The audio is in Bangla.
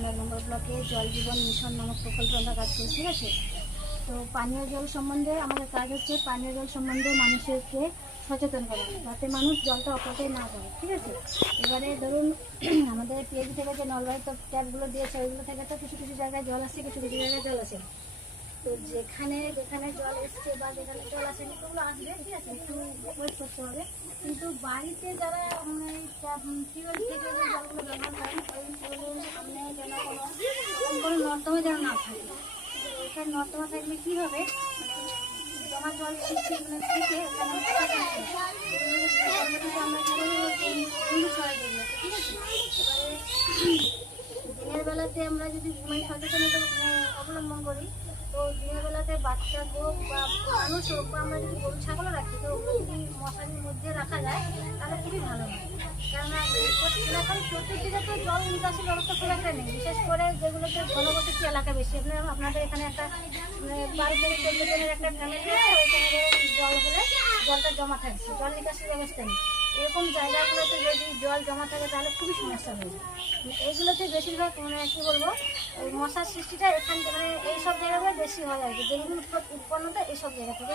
এখন 1 নম্বর ব্লকে জল জীবন মিশন নামক প্রকল্পে আমরা কাজ করি, ঠিক আছে। তো পানীয় জল সম্বন্ধে আমাদের কাজ হচ্ছে পানীয় জল সম্বন্ধে মানুষকে সচেতন করা, যাতে মানুষ জলটা অপচয় না করে, ঠিক আছে। এবারে ধরুন আমাদের পিএইচি থেকে যে নলবাড়ি তো ট্যাপগুলো দিয়েছে, ওইগুলো থেকে তো কিছু কিছু জায়গায় জল আসছে, কিছু কিছু জায়গায় জল আসে। তো যেখানে যেখানে জল এসছে বা যেখানে জল আসেনি ওগুলো আসবে, ঠিক আছে, একটু ওয়েট করতে হবে। কিন্তু বাড়িতে যারা টিউবওয়েল থেকে যে জলগুলো ব্যবহার করেন, ওই টিউবওয়েলের সামনে যেন কোনো নর্দমা যেন না থাকে। ওইখানে নর্দমা থাকলে কী হবে, জমা জল সৃষ্টি থেকে ওখানে আমরা ছড়াই দেবো, ঠিক আছে। দিনের বেলাতে আমরা যদি সচেতনতা অবলম্বন করি, তো দিনের বেলাতে বাচ্চা হোক বা মানুষ হোক বা আমরা যদি গরু ছাগলও রাখি, তো ওগুলো যদি মশারির মধ্যে রাখা যায় তাহলে খুবই ভালো হয়। কেননা এখন প্রত্যেক তো জল নিকাশি ব্যবস্থা খুব একটা নেই, বিশেষ করে যেগুলোতে ঘনবসতি এলাকা বেশি। আপনাদের এখানে একটা 12 থেকে 14 জনের একটা ফ্যামিলি আছে, ওইখানে জল হলে জলটা জমা থাকছে, জল নিকাশির ব্যবস্থা নেই। এরকম জায়গাগুলোতে যদি জল জমা থাকে তাহলে খুবই সমস্যা হয়ে যায়। এইগুলোতে বেশিরভাগ কী বলবো, মশার সৃষ্টিটা এইসব জায়গাগুলো বেশি হয় আর কি, যেগুলো উৎপন্নতা এইসব জায়গা থেকে।